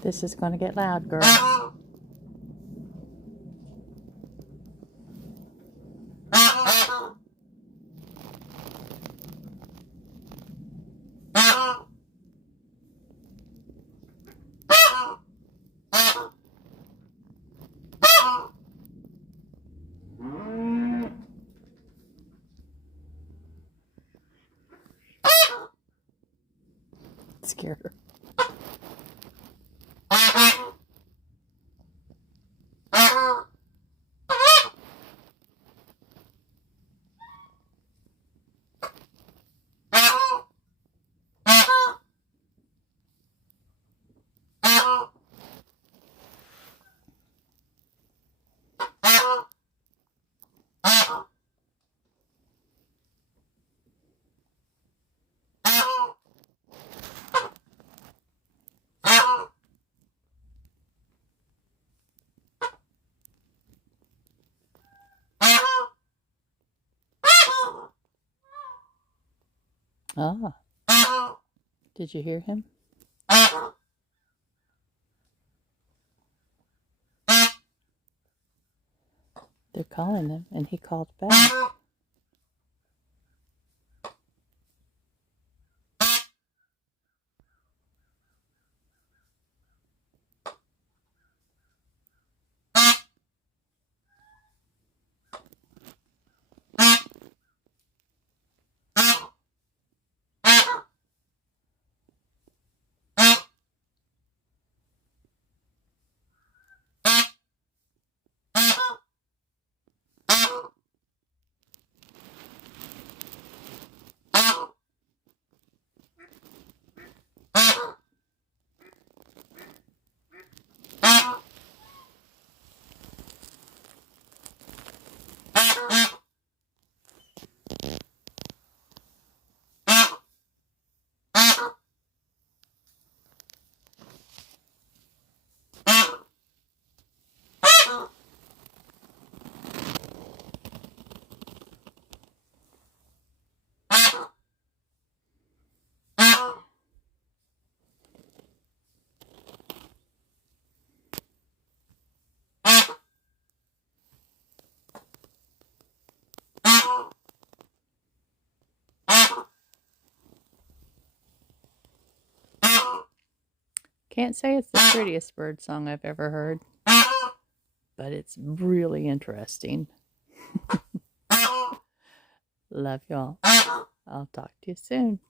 This is going to get loud, girl. Scared her. Ah, did you hear him? They're calling him, and he called back. Can't say it's the prettiest bird song I've ever heard, but it's really interesting. Love y'all. I'll talk to you soon.